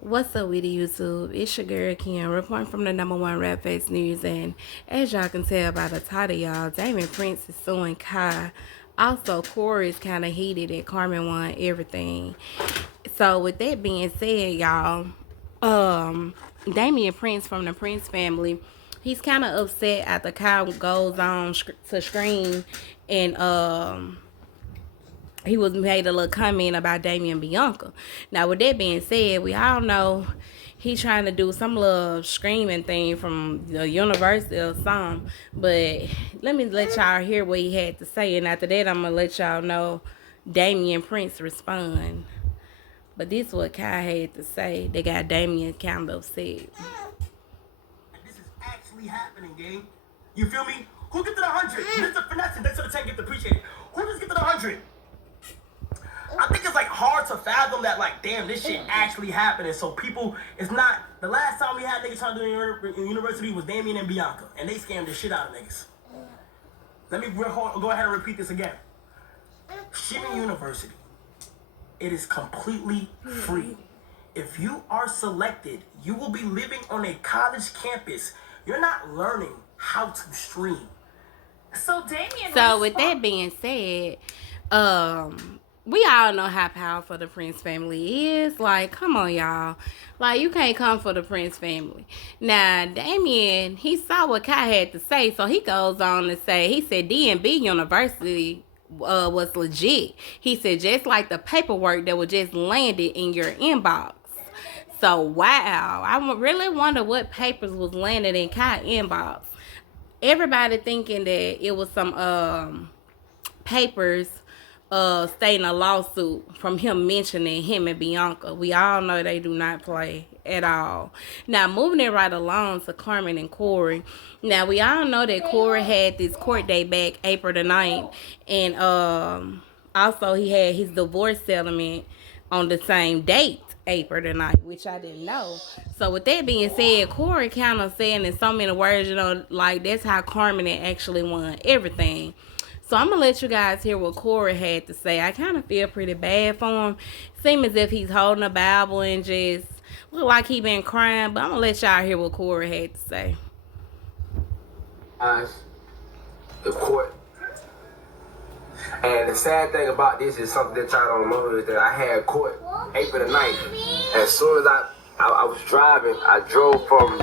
What's up with YouTube? It's your girl Kim, reporting from the #1 Rap Face News, and as y'all can tell by the title, y'all, Damian Prince is suing Kai. Also, Corey is kind of heated that Carmen won everything. So, with that being said, y'all, Damian Prince from the Prince family, he's kind of upset after Kai goes on to screen and he was made a little comment about Damian and Bianca. Now, with that being said, we all know he trying to do some little screaming thing from the university or something. But let me let y'all hear what he had to say, and after that, I'm gonna let y'all know Damian Prince respond. But this is what Kai had to say. They got Damian kind of upset. This is actually happening, gang. You feel me? Who get to the 100? Mr. Finesse, next to the 10 get appreciated. Who just get to the 100? I think it's like hard to fathom that, like, damn, this shit actually happening. So people, it's not, the last time we had niggas trying to do in university was Damian and Bianca, and they scammed the shit out of niggas. Let me go ahead and repeat this again. Suing University, it is completely free. If you are selected, you will be living on a college campus. You're not learning how to stream. So Damian. So with that being said, we all know how powerful the Prince family is. Like, come on, y'all. Like, you can't come for the Prince family. Now, Damian, he saw what Kai had to say, so he goes on to say, he said DNB University was legit. He said, just like the paperwork that was just landed in your inbox. So, wow. I really wonder what papers was landed in Kai inbox. Everybody thinking that it was some papers stating a lawsuit from him mentioning him and Bianca. We all know they do not play at all. Now, moving it right along to Carmen and Corey. Now, we all know that Corey had this court date back April the 9th. And also he had his divorce settlement on the same date, April the 9th, which I didn't know. So with that being said, Corey kind of saying in so many words, you know, like that's how Carmen actually won everything. So I'm going to let you guys hear what Corey had to say. I kind of feel pretty bad for him. Seems as if he's holding a Bible and just look like he been crying. But I'm going to let y'all hear what Corey had to say. The court. And the sad thing about this is something that y'all don't know is that I had court April the 9th. As soon as I was driving, I drove from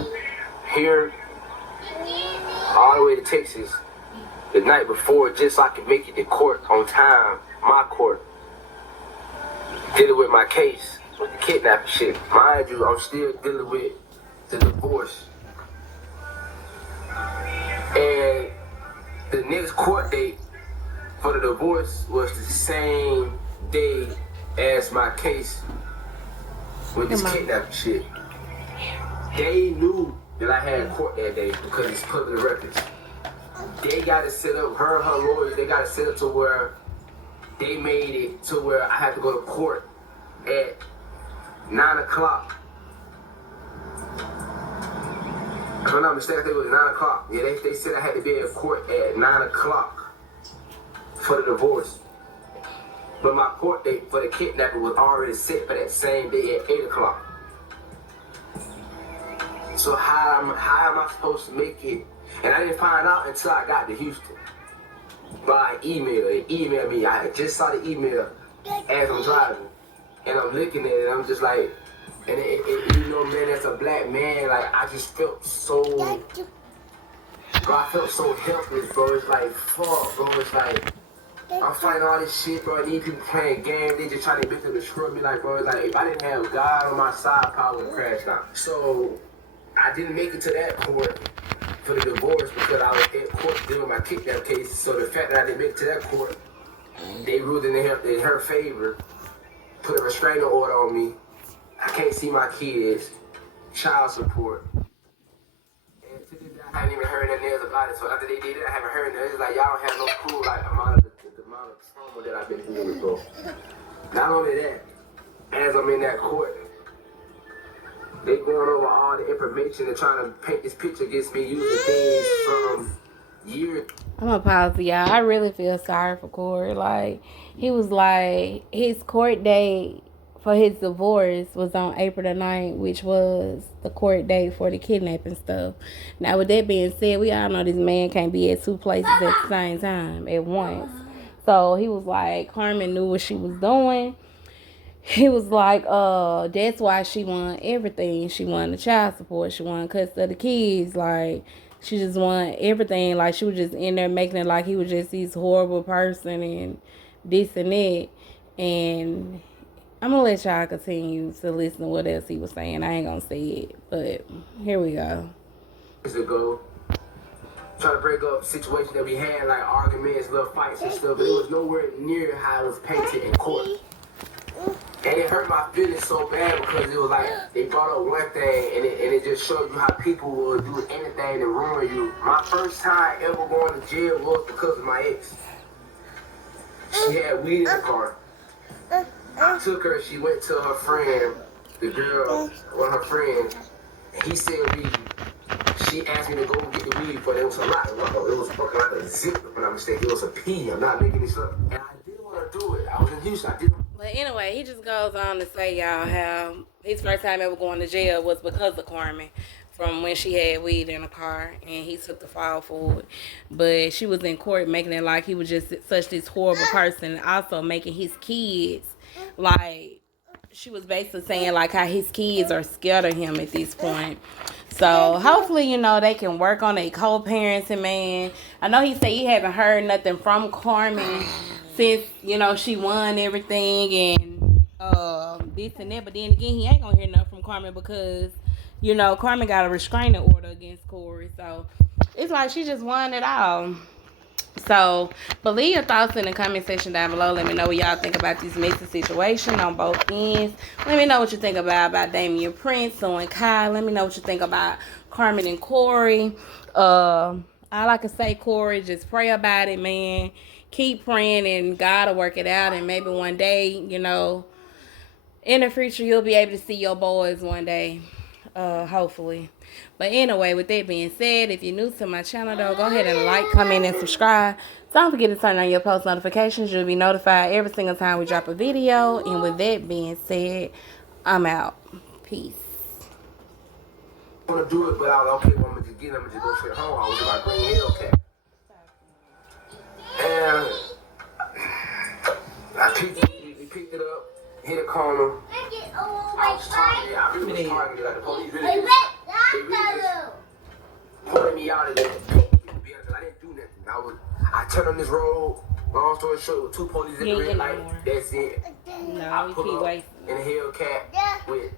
here all the way to Texas the night before just so I could make it to court on time, my court, dealing with my case with the kidnapping shit. Mind you, I'm still dealing with the divorce. And the next court date for the divorce was the same day as my case with this kidnapping shit. They knew that I had court that day because it's public records. They got it set up, her and her lawyers, they got it set up to where they made it to where I had to go to court at 9 o'clock. If I'm not mistaken, it was 9 o'clock. Yeah, they said I had to be in court at 9 o'clock for the divorce. But my court date for the kidnapping was already set for that same day at 8 o'clock. So how am I supposed to make it? And I didn't find out until I got to Houston by email. They emailed me. I just saw the email as I'm driving. And I'm looking at it, I'm just like, and you know, man, as a black man, like, I just felt so, bro, I felt so helpless, bro. It's like, fuck, bro. It's like, I'm fighting all this shit, bro. These people playing games, they just trying to get them to screw me. Like, bro, it's like, if I didn't have God on my side, I would have crashed out. So, I didn't make it to that court for the divorce because I was at court dealing with my kidnap case. So the fact that I didn't make it to that court, they ruled in her favor, put a restraining order on me. I can't see my kids, child support. And to this day, I haven't even heard that nails about it. So after they did it, I haven't heard that. It's like, y'all don't have no clue, like, the amount of trauma that I've been through, bro. Not only that, as I'm in that court, they going over all the information and trying to paint this picture against me using things from years. I'm gonna pause, y'all. I really feel sorry for Corey. Like, he was like, his court date for his divorce was on April the 9th, which was the court date for the kidnapping stuff. Now, with that being said, we all know this man can't be at two places at the same time at once. So he was like, Carmen knew what she was doing. He was like, that's why she wanted everything. She wanted the child support. She wanted custody of the kids. Like, she just wanted everything. Like, she was just in there making it like he was just this horrible person and this and that. And I'm going to let y'all continue to listen to what else he was saying. I ain't going to say it. But here we go. Years ago, trying to break up situations that we had, like arguments, little fights and stuff, but it was nowhere near how it was painted in court. And it hurt my feelings so bad because it was like they brought up one thing and it just showed you how people will do anything to ruin you. My first time ever going to jail was because of my ex. She had weed in the car. I took her, she went to her friend, the girl, one of her friends, and he said weed. She asked me to go get the weed, but it was a lot. It was fucking like a zip, if I'm not mistaken. It was a P. I'm not making this up. And I didn't want to do it. I was in Houston. I didn't. But anyway, he just goes on to say, y'all, how his first time ever going to jail was because of Carmen, from when she had weed in the car, and he took the fall for it. But she was in court making it like he was just such this horrible person, and also making his kids, like, she was basically saying, like, how his kids are scared of him at this point. So, hopefully, you know, they can work on their co-parenting, man. I know he said he haven't heard nothing from Carmen since, you know, she won everything and this and that. But then again, he ain't gonna hear nothing from Carmen because, you know, Carmen got a restraining order against Corey. So, it's like she just won it all. So, but leave your thoughts in the comment section down below. Let me know what y'all think about this messy situation on both ends. Let me know what you think about Damian Prince, Suing Kai. Let me know what you think about Carmen and Corey. All I can say, Corey, just pray about it, man. Keep praying and God will work it out. And maybe one day, you know, in the future, you'll be able to see your boys one day. Hopefully. But anyway, with that being said, if you're new to my channel though, go ahead and like, comment, and subscribe. Don't forget to turn on your post notifications. You'll be notified every single time we drop a video. And with that being said, I'm out. Peace. I want to do it, but I was okay. I'm going to just go straight home. I was in my green Hellcat. And we picked it up, hit a corner. I was targeted. I really was targeted. Like the police really just pointed me out and just I didn't do nothing. I turned on this road. Long story short, with two police at the red light. That's it. No, I put up in a Hellcat with